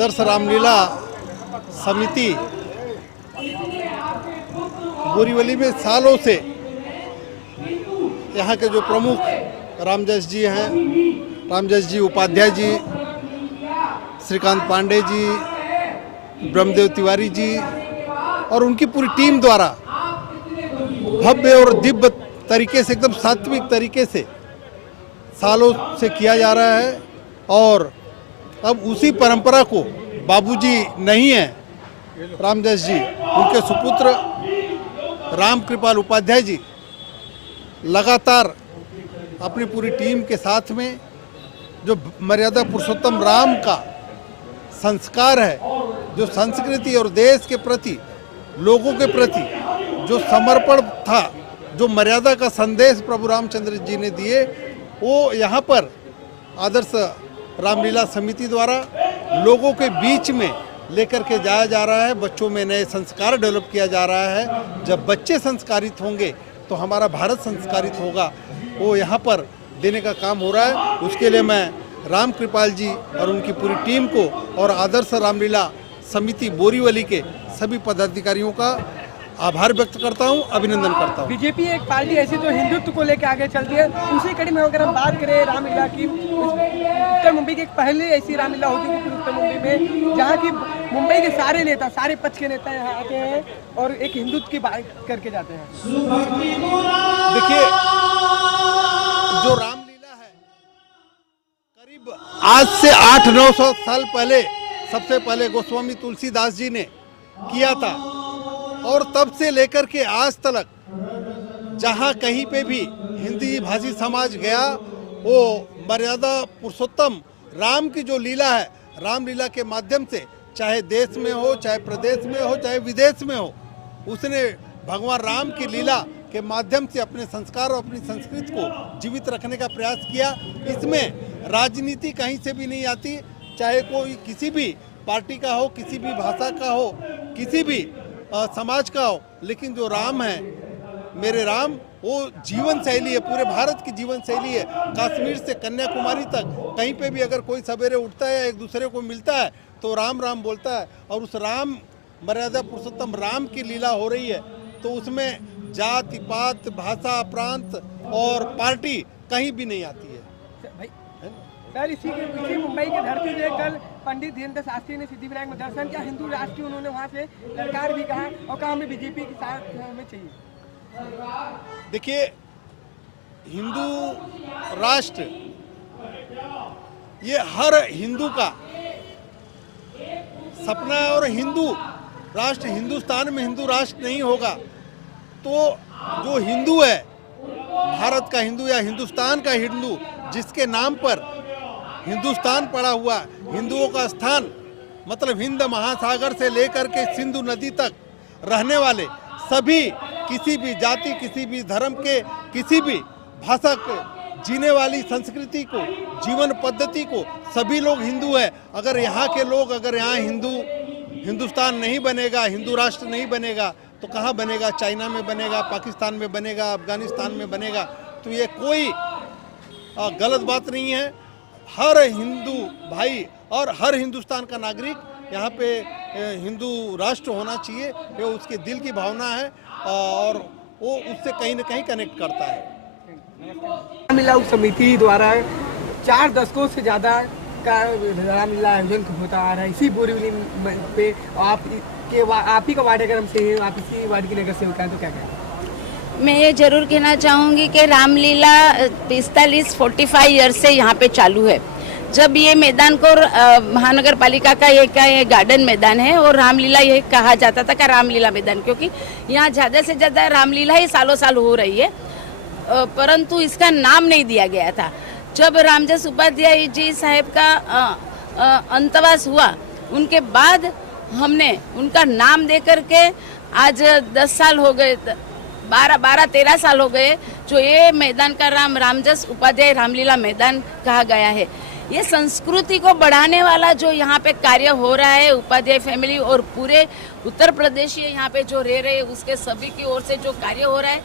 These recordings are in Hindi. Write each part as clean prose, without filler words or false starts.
आदर्श रामलीला समिति बोरीवली में सालों से यहाँ के जो प्रमुख रामजस जी हैं, रामजस जी उपाध्याय जी, श्रीकांत पांडे जी, ब्रह्मदेव तिवारी जी और उनकी पूरी टीम द्वारा भव्य और दिव्य तरीके से, एकदम सात्विक तरीके से सालों से किया जा रहा है। और अब उसी परंपरा को बाबूजी नहीं है रामजस जी, उनके सुपुत्र राम कृपाल उपाध्याय जी लगातार अपनी पूरी टीम के साथ में जो मर्यादा पुरुषोत्तम राम का संस्कार है, जो संस्कृति और देश के प्रति, लोगों के प्रति जो समर्पण था, जो मर्यादा का संदेश प्रभु रामचंद्र जी ने दिए, वो यहाँ पर आदर्श रामलीला समिति द्वारा लोगों के बीच में लेकर के जाया जा रहा है। बच्चों में नए संस्कार डेवलप किया जा रहा है। जब बच्चे संस्कारित होंगे तो हमारा भारत संस्कारित होगा, वो यहाँ पर देने का काम हो रहा है। उसके लिए मैं राम कृपाल जी और उनकी पूरी टीम को और आदर्श रामलीला समिति बोरीवली के सभी पदाधिकारियों का आभार व्यक्त करता हूं, अभिनंदन करता हूं। बीजेपी एक पार्टी ऐसी जो हिंदुत्व को लेकर आगे चलती है, उसी कड़ी में अगर हम बात करें रामलीला की, उत्तर मुंबई की एक पहले ऐसी रामलीला होती थी उत्तर मुंबई में, जहां की मुंबई के सारे नेता, सारे पक्ष के नेता यहाँ आते हैं और एक हिंदुत्व की बात करके जाते हैं। देखिए, जो रामलीला है करीब आज से 800-900 साल पहले सबसे पहले गोस्वामी तुलसीदास जी ने किया था, और तब से लेकर के आज तक जहाँ कहीं पे भी हिंदी भाषी समाज गया, वो मर्यादा पुरुषोत्तम राम की जो लीला है, रामलीला के माध्यम से, चाहे देश में हो, चाहे प्रदेश में हो, चाहे विदेश में हो, उसने भगवान राम की लीला के माध्यम से अपने संस्कार और अपनी संस्कृति को जीवित रखने का प्रयास किया। इसमें राजनीति कहीं से भी नहीं आती, चाहे कोई किसी भी पार्टी का हो, किसी भी भाषा का हो, किसी भी समाज का हो, लेकिन जो राम है, मेरे राम, वो जीवन शैली है, पूरे भारत की जीवन शैली है। कश्मीर से कन्याकुमारी तक कहीं पे भी अगर कोई सवेरे उठता है, एक दूसरे को मिलता है, तो राम राम बोलता है। और उस राम, मर्यादा पुरुषोत्तम राम की लीला हो रही है, तो उसमें जाति पात, भाषा, प्रांत और पार्टी कहीं भी नहीं आती है। सर, इसी मुंबई की धरती से कल पंडित धीरेन्द्र शास्त्री ने सिद्धिविनायक में दर्शन किया, हिंदू राष्ट्र की उन्होंने वहाँ से ललकार भी कहा और कहा हमें बीजेपी के साथ हमें चाहिए। देखिए, हिंदू राष्ट्र ये हर हिंदू का सपना है, और हिंदू राष्ट्र, हिंदुस्तान में हिंदू राष्ट्र नहीं होगा तो जो हिंदू है, भारत का हिंदू या हिंदुस्तान का हिंदू, जिसके नाम पर हिंदुस्तान पड़ा हुआ, हिंदुओं का स्थान, मतलब हिंद महासागर से लेकर के सिंधु नदी तक रहने वाले सभी, किसी भी जाति, किसी भी धर्म के, किसी भी भाषा को जीने वाली संस्कृति को, जीवन पद्धति को, सभी लोग हिंदू है। अगर यहाँ के लोग, अगर यहाँ हिंदुस्तान नहीं बनेगा, हिंदू राष्ट्र नहीं बनेगा, तो कहाँ बनेगा? चाइना में बनेगा, पाकिस्तान में बनेगा, अफगानिस्तान में बनेगा। तो ये कोई गलत बात नहीं है। हर हिंदू भाई और हर हिंदुस्तान का नागरिक यहाँ पे हिंदू राष्ट्र होना चाहिए, ये उसके दिल की भावना है और वो उससे कहीं ना कहीं कनेक्ट करता है। रामलीला समिति द्वारा 4 दशकों से ज़्यादा का रामलीला आयोजन होता आ रहा है इसी बोरीवली पे। आप ही का वार्ड अगर हम से, आप इसी वार्ड की नगर सेवक हैं, तो क्या कहें? मैं ये जरूर कहना चाहूँगी कि रामलीला 45 ईयर से यहाँ पे चालू है। जब ये मैदान को महानगर पालिका का ये गार्डन मैदान है और रामलीला ये कहा जाता था का रामलीला मैदान, क्योंकि यहाँ ज़्यादा से ज़्यादा रामलीला ही सालों साल हो रही है, परंतु इसका नाम नहीं दिया गया था। जब रामजस उपाध्याय जी साहब का अंतवास हुआ, उनके बाद हमने उनका नाम दे करके आज 10 साल हो गए, 12-13 साल हो गए, जो ये मैदान का रामजस उपाध्याय रामलीला मैदान कहा गया है। ये संस्कृति को बढ़ाने वाला जो यहाँ पे कार्य हो रहा है, उपाध्याय फैमिली और पूरे उत्तर प्रदेश यहाँ पे जो रह रहे हैं उसके सभी की ओर से जो कार्य हो रहा है,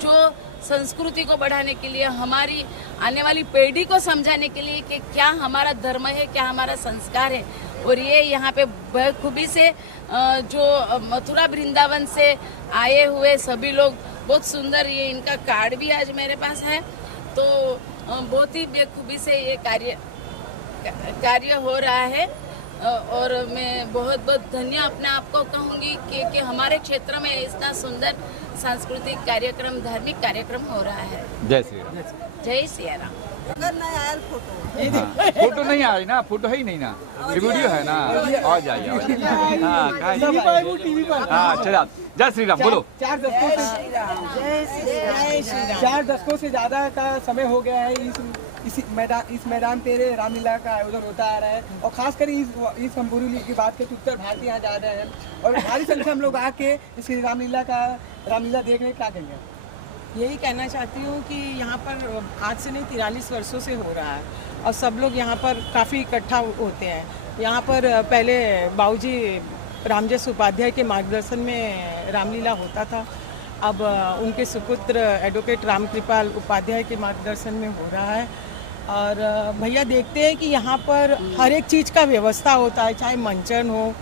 जो संस्कृति को बढ़ाने के लिए, हमारी आने वाली पीढ़ी को समझाने के लिए कि क्या हमारा धर्म है, क्या हमारा संस्कार है, और ये यहाँ पे बखूबी से जो मथुरा वृंदावन से आए हुए सभी लोग बहुत सुंदर, ये इनका कार्ड भी आज मेरे पास है, तो बहुत ही बेखूबी से ये कार्य हो रहा है। और मैं बहुत बहुत धन्य अपने आप को कहूँगी कि हमारे क्षेत्र में इतना सुंदर सांस्कृतिक कार्यक्रम, धार्मिक कार्यक्रम हो रहा है। जय श्री राम। जय सिया राम। फोटो नहीं आ रही ना, फोटो है ही नहीं ना, ये वीडियो है ना, आ जाइए हाँ चला। जय श्री राम बोलो। 4 दशकों से ज्यादा का समय हो गया है इस मैदान पे रामलीला का आयोजन होता आ रहा है, और खासकर इस बुरुली की बात करें तो उत्तर भारत यहाँ जा रहे हैं और भारी संख्या में लोग आके इस रामलीला देख रहे, क्या कहेंगे? यही कहना चाहती हूँ कि यहाँ पर आज से नहीं 43 वर्षों से हो रहा है और सब लोग यहाँ पर काफ़ी इकट्ठा होते हैं। यहाँ पर पहले बाबूजी रामजस उपाध्याय के मार्गदर्शन में रामलीला होता था, अब उनके सुपुत्र एडवोकेट रामकृपाल उपाध्याय के मार्गदर्शन में हो रहा है। और भैया देखते हैं कि यहाँ पर हर एक चीज़ का व्यवस्था होता है, चाहे मंचन हो,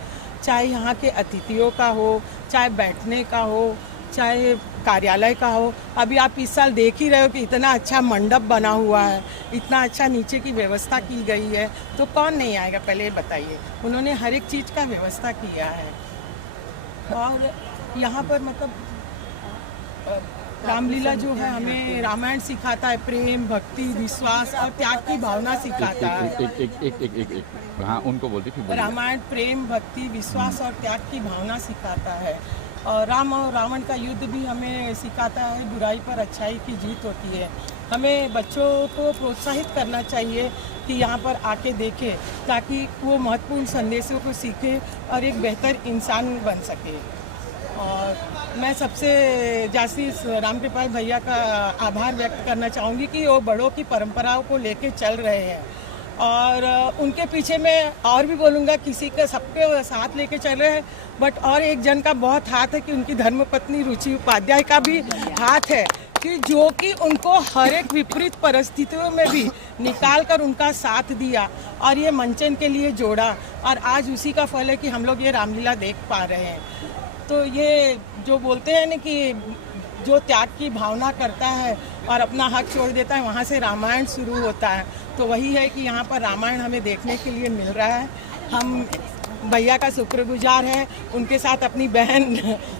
चाहे यहाँ के अतिथियों का हो, चाहे बैठने का हो, चाहे कार्यालय का हो। अभी आप इस साल देख ही रहे हो कि इतना अच्छा मंडप बना हुआ है, इतना अच्छा नीचे की व्यवस्था की गई है, तो कौन नहीं आएगा? पहले ये बताइए। उन्होंने हर एक चीज़ का व्यवस्था किया है और यहाँ पर मतलब रामलीला जो है हमें रामायण सिखाता है, प्रेम, भक्ति, विश्वास और त्याग की भावना सिखाता है। एक हाँ उनको बोलती थी। रामायण प्रेम, भक्ति, विश्वास और त्याग की भावना सिखाता है। और राम और रावण का युद्ध भी हमें सिखाता है, बुराई पर अच्छाई की जीत होती है। हमें बच्चों को प्रोत्साहित करना चाहिए कि यहाँ पर आके देखें, ताकि वो महत्वपूर्ण संदेशों को सीखें और एक बेहतर इंसान बन सके। और मैं सबसे जासी रामकृपाल भैया का आभार व्यक्त करना चाहूँगी कि वो बड़ों की परंपराओं को लेके चल रहे हैं और उनके पीछे मैं और भी बोलूँगा, किसी का सबके साथ लेके चल रहे हैं, बट और एक जन का बहुत हाथ है कि उनकी धर्मपत्नी रुचि उपाध्याय का भी हाथ है कि जो कि उनको हर एक विपरीत परिस्थितियों में भी निकाल कर उनका साथ दिया और ये मंचन के लिए जोड़ा, और आज उसी का फल है कि हम लोग ये रामलीला देख पा रहे हैं। तो ये जो बोलते हैं ना कि जो त्याग की भावना करता है और अपना हक छोड़ देता है, वहाँ से रामायण शुरू होता है। तो वही है कि यहाँ पर रामायण हमें देखने के लिए मिल रहा है। हम भैया का शुक्रगुजार है, उनके साथ अपनी बहन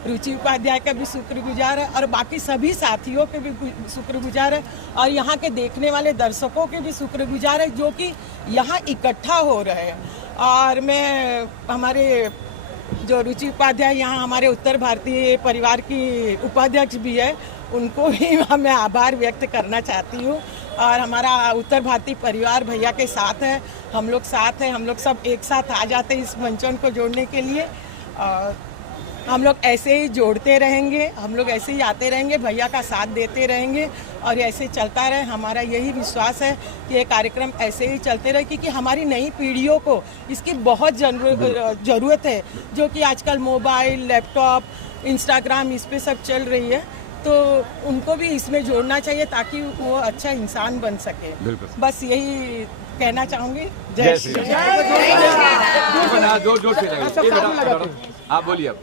रुचि उपाध्याय का भी शुक्रगुजार है और बाकी सभी साथियों के भी शुक्रगुजार है और यहाँ के देखने वाले दर्शकों के भी शुक्रगुजार है जो कि यहाँ इकट्ठा हो रहे हैं। और मैं हमारे जो रुचि उपाध्याय यहाँ हमारे उत्तर भारतीय परिवार की उपाध्यक्ष भी है, उनको भी मैं आभार व्यक्त करना चाहती हूँ। और हमारा उत्तर भारतीय परिवार भैया के साथ है, हम लोग साथ हैं, हम लोग सब एक साथ आ जाते हैं इस मंचन को जोड़ने के लिए। और हम लोग ऐसे ही जोड़ते रहेंगे, हम लोग ऐसे ही आते रहेंगे, भैया का साथ देते रहेंगे और ऐसे चलता रहे। हमारा यही विश्वास है कि ये कार्यक्रम ऐसे ही चलते रहे, क्योंकि हमारी नई पीढ़ियों को इसकी बहुत ज़रूरत है, जो कि आजकल मोबाइल, लैपटॉप, इंस्टाग्राम इस पे सब चल रही है, तो उनको भी इसमें जोड़ना चाहिए ताकि वो अच्छा इंसान बन सके। बस यही कहना चाहूँगी। जय श्री राम। जोर से आप बोलिए अब।